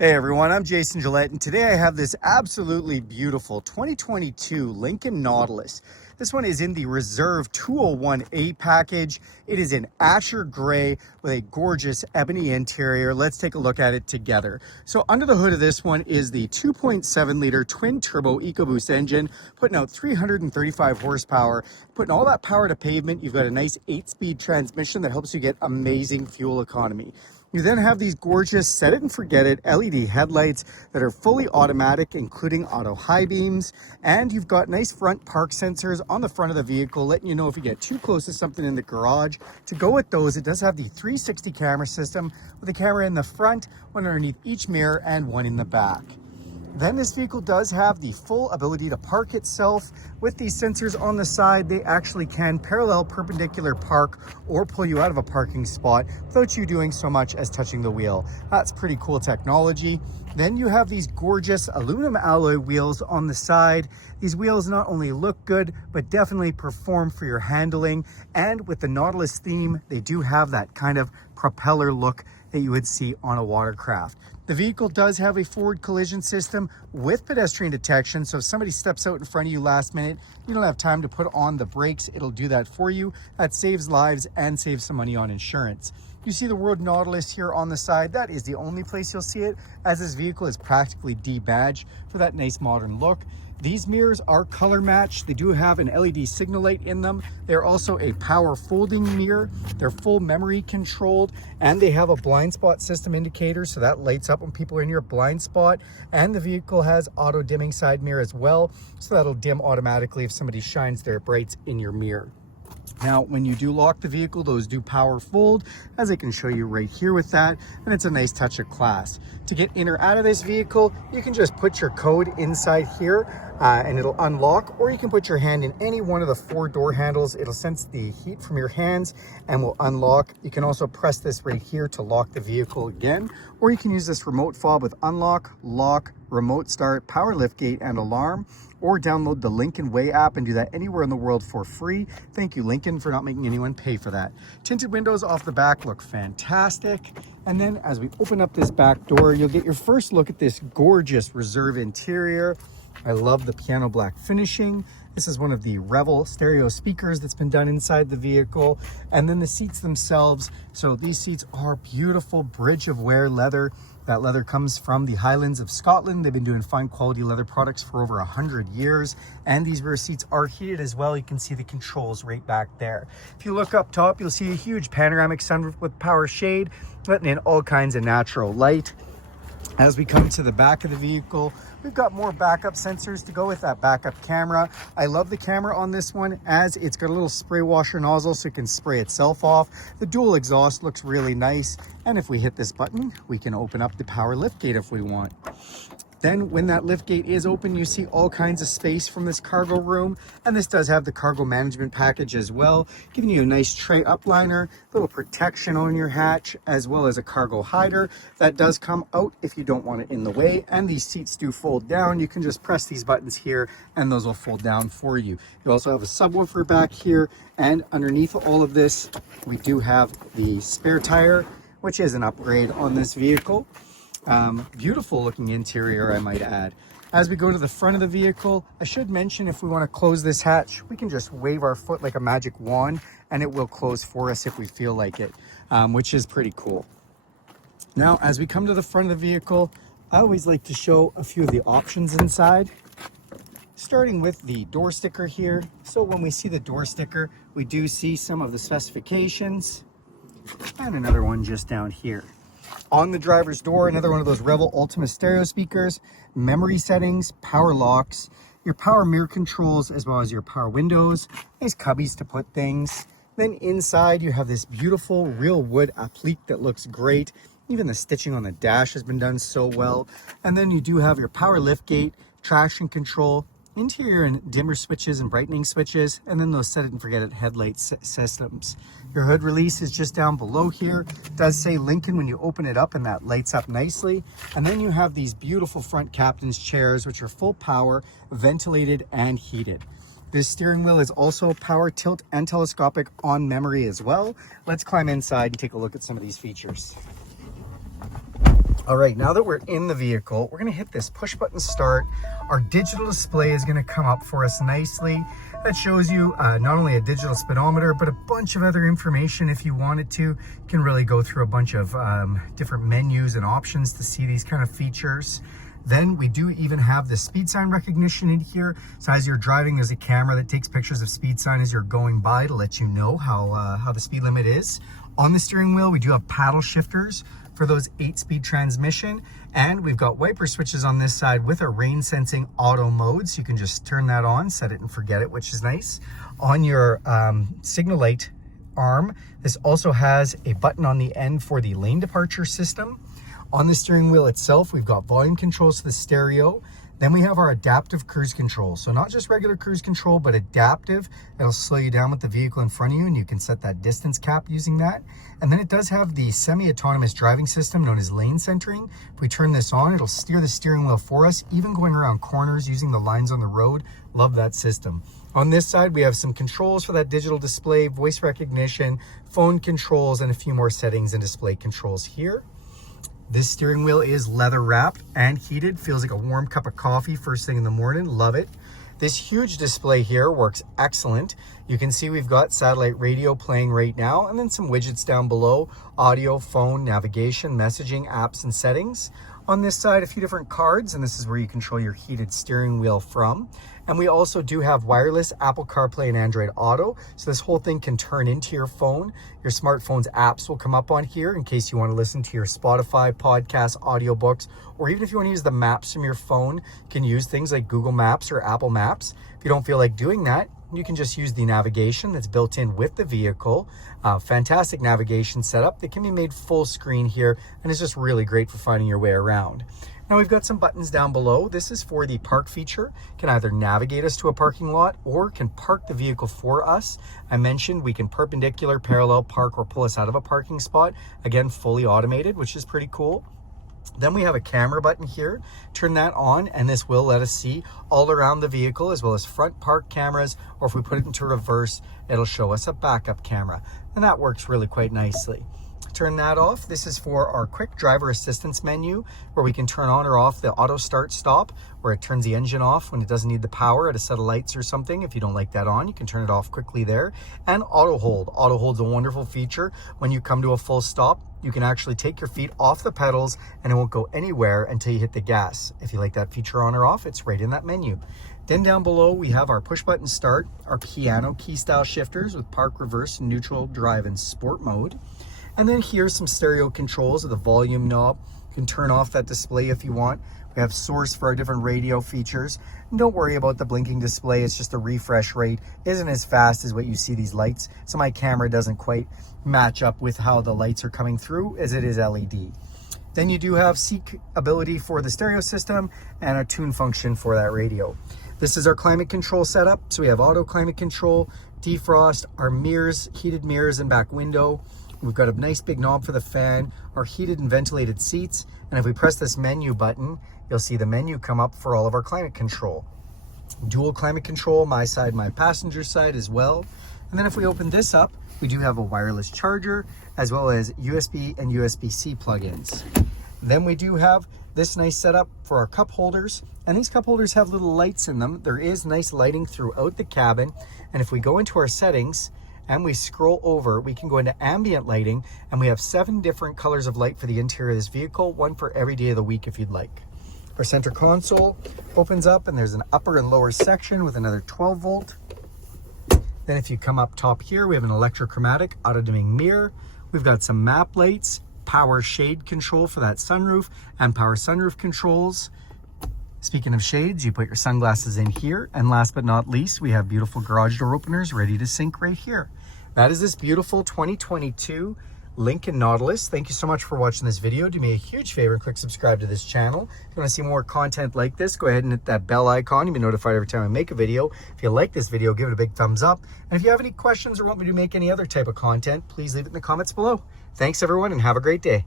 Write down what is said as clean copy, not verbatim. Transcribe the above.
Hey everyone, I'm Jason Gillette, and today I have this absolutely beautiful 2022 Lincoln Nautilus. This one is in the Reserve 201A package. It is in Asher Gray with a gorgeous ebony interior. Let's take a look at it together. So under the hood of this one is the 2.7 liter twin turbo EcoBoost engine, putting out 335 horsepower, putting all that power to pavement. You've got a nice 8-speed transmission that helps you get amazing fuel economy. You then have these gorgeous set it and forget it LED headlights that are fully automatic, including auto high beams, and you've got nice front park sensors on the front of the vehicle, letting you know if you get too close to something in the garage. To go with those, it does have the 360 camera system with a camera in the front, one underneath each mirror, and one in the back. Then this vehicle does have the full ability to park itself. With these sensors on the side, they actually can parallel perpendicular park or pull you out of a parking spot without you doing so much as touching the wheel. That's pretty cool technology. Then you have these gorgeous aluminum alloy wheels on the side. These wheels not only look good, but definitely perform for your handling. And with the Nautilus theme, they do have that kind of propeller look that you would see on a watercraft. The vehicle does have a forward collision system with pedestrian detection, so if somebody steps out in front of you last minute, you don't have time to put on the brakes, it'll do that for you. That saves lives and saves some money on insurance. You see the word Nautilus here on the side. That is the only place you'll see it, as this vehicle is practically debadged for that nice modern look. These mirrors are color matched. They do have an LED signal light in them. They're also a power folding mirror. They're full memory controlled, and they have a blind spot system indicator, so that lights up when people are in your blind spot. And the vehicle has auto dimming side mirror as well, so that'll dim automatically if somebody shines their brights in your mirror. Now, when you do lock the vehicle, those do power fold, as I can show you right here with that, and it's a nice touch of class. To get in or out of this vehicle, you can just put your code inside here and it'll unlock, or you can put your hand in any one of the 4 door handles. It'll sense the heat from your hands and will unlock. You can also press this right here to lock the vehicle again, or you can use this remote fob with unlock, lock, remote start, power liftgate, and alarm, or download the Lincoln Way app and do that anywhere in the world for free. Thank you, Lincoln, for not making anyone pay for that. Tinted windows off the back look fantastic. And then as we open up this back door, you'll get your first look at this gorgeous Reserve interior. I love the piano black finishing. This is one of the Revel stereo speakers that's been done inside the vehicle. And then the seats themselves. So these seats are beautiful bridge of wear leather. That leather comes from the Highlands of Scotland. They've been doing fine quality leather products for over 100 years. And these rear seats are heated as well. You can see the controls right back there. If you look up top, you'll see a huge panoramic sunroof with power shade, letting in all kinds of natural light. As we come to the back of the vehicle, we've got more backup sensors to go with that backup camera. I love the camera on this one, as it's got a little spray washer nozzle so it can spray itself off. The dual exhaust looks really nice. And if we hit this button, we can open up the power liftgate if we want. Then when that liftgate is open, you see all kinds of space from this cargo room. And this does have the cargo management package as well, giving you a nice tray upliner, little protection on your hatch, as well as a cargo hider. That does come out if you don't want it in the way. And these seats do fold down. You can just press these buttons here and those will fold down for you. You also have a subwoofer back here. And underneath all of this, we do have the spare tire, which is an upgrade on this vehicle. Beautiful looking interior, I might add. As we go to the front of the vehicle, I should mention if we want to close this hatch, we can just wave our foot like a magic wand and it will close for us if we feel like it, which is pretty cool. Now, as we come to the front of the vehicle, I always like to show a few of the options inside, starting with the door sticker here. So when we see the door sticker, we do see some of the specifications, and another one just down here. On the driver's door, another one of those Revel Ultimate stereo speakers, memory settings, power locks, your power mirror controls, as well as your power windows, nice cubbies to put things. Then inside you have this beautiful real wood applique that looks great. Even the stitching on the dash has been done so well. And then you do have your power liftgate, traction control, interior and dimmer switches and brightening switches, and then those set it and forget it headlight systems. Your hood release is just down below here. It does say Lincoln when you open it up, and that lights up nicely. And then you have these beautiful front captain's chairs, which are full power, ventilated and heated. This steering wheel is also power tilt and telescopic on memory as well. Let's climb inside and take a look at some of these features. All right, now that we're in the vehicle, we're gonna hit this push button start. Our digital display is gonna come up for us nicely. That shows you not only a digital speedometer, but a bunch of other information if you wanted to. You can really go through a bunch of different menus and options to see these kind of features. Then we do even have the speed sign recognition in here. So as you're driving, there's a camera that takes pictures of speed sign as you're going by to let you know how the speed limit is. On the steering wheel, we do have paddle shifters for those 8-speed transmission. And we've got wiper switches on this side with a rain sensing auto mode. So you can just turn that on, set it and forget it, which is nice. On your signal light arm, this also has a button on the end for the lane departure system. On the steering wheel itself, we've got volume controls to the stereo. Then we have our adaptive cruise control. So not just regular cruise control, but adaptive. It'll slow you down with the vehicle in front of you, and you can set that distance cap using that. And then it does have the semi-autonomous driving system known as lane centering. If we turn this on, it'll steer the steering wheel for us, even going around corners using the lines on the road. Love that system. On this side, we have some controls for that digital display, voice recognition, phone controls, and a few more settings and display controls here. This steering wheel is leather wrapped and heated. Feels like a warm cup of coffee first thing in the morning. Love it. This huge display here works excellent. You can see we've got satellite radio playing right now, and then some widgets down below: audio, phone, navigation, messaging, apps, and settings. On this side, a few different cards, and this is where you control your heated steering wheel from. And we also do have wireless Apple CarPlay and Android Auto. So this whole thing can turn into your phone. Your smartphone's apps will come up on here in case you want to listen to your Spotify, podcasts, audiobooks, or even if you want to use the maps from your phone, you can use things like Google Maps or Apple Maps. If you don't feel like doing that, you can just use the navigation that's built in with the vehicle. Fantastic navigation setup that can be made full screen here, and it's just really great for finding your way around. Now we've got some buttons down below. This is for the park feature. Can either navigate us to a parking lot or can park the vehicle for us. I mentioned we can perpendicular, parallel park, or pull us out of a parking spot. Again, fully automated, which is pretty cool. Then we have a camera button here. Turn that on and this will let us see all around the vehicle, as well as front park cameras, or if we put it into reverse, it'll show us a backup camera. And that works really quite nicely. Turn that off. This is for our quick driver assistance menu, where we can turn on or off the auto start stop, where it turns the engine off when it doesn't need the power at a set of lights or something. If you don't like that on, you can turn it off quickly there. And auto hold. Auto hold's a wonderful feature. When you come to a full stop, you can actually take your feet off the pedals and it won't go anywhere until you hit the gas. If you like that feature on or off, it's right in that menu. Then down below, we have our push button start, our piano key style shifters with park, reverse, neutral, drive, and sport mode. And then here's some stereo controls of the volume knob. You can turn off that display if you want. We have source for our different radio features. And don't worry about the blinking display. It's just the refresh rate isn't as fast as what you see these lights. So my camera doesn't quite match up with how the lights are coming through as it is LED. Then you do have seek ability for the stereo system and a tune function for that radio. This is our climate control setup. So we have auto climate control, defrost, our mirrors, heated mirrors and back window. We've got a nice big knob for the fan, our heated and ventilated seats. And if we press this menu button, you'll see the menu come up for all of our climate control. Dual climate control, my side, my passenger side as well. And then if we open this up, we do have a wireless charger, as well as USB and USB-C plugins. Then we do have this nice setup for our cup holders. And these cup holders have little lights in them. There is nice lighting throughout the cabin. And if we go into our settings, and we scroll over, we can go into ambient lighting, and we have 7 different colors of light for the interior of this vehicle, one for every day of the week if you'd like. Our center console opens up, and there's an upper and lower section with another 12 volt. Then if you come up top here, we have an electrochromatic auto dimming mirror. We've got some map lights, power shade control for that sunroof, and power sunroof controls. Speaking of shades, you put your sunglasses in here. And last but not least, we have beautiful garage door openers ready to sync right here. That is this beautiful 2022 Lincoln Nautilus. Thank you so much for watching this video. Do me a huge favor and click subscribe to this channel. If you want to see more content like this, go ahead and hit that bell icon. You'll be notified every time I make a video. If you like this video, give it a big thumbs up. And if you have any questions or want me to make any other type of content, please leave it in the comments below. Thanks everyone, and have a great day.